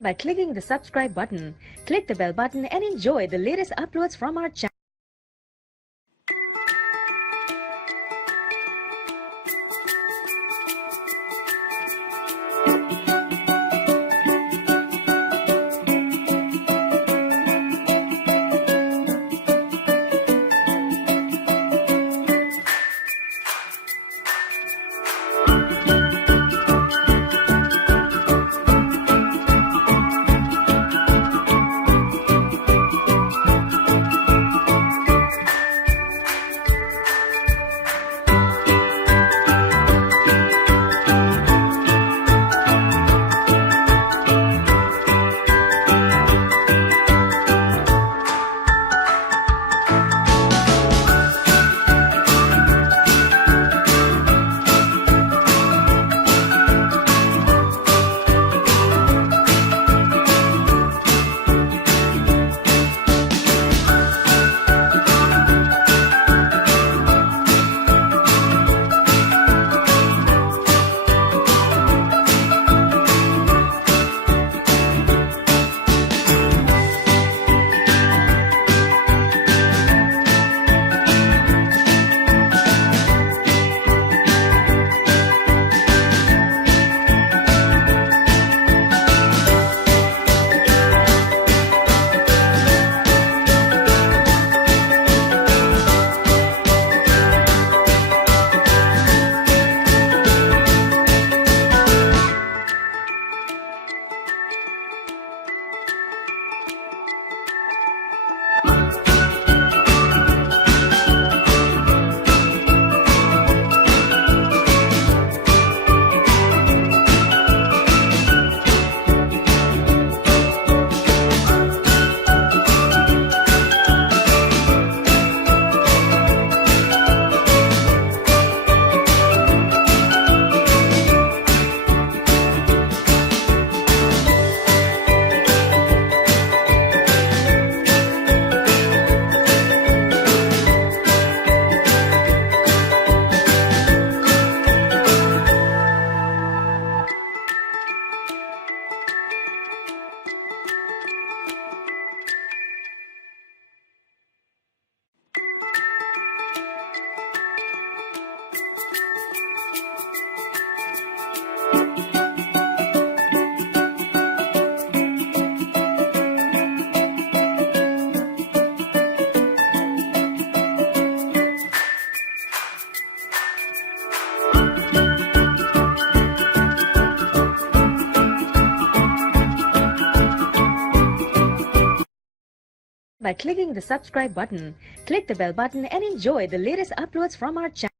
By clicking the subscribe button, click the bell button and enjoy the latest uploads from our channel. By clicking the subscribe button, click the bell button and enjoy the latest uploads from our channel.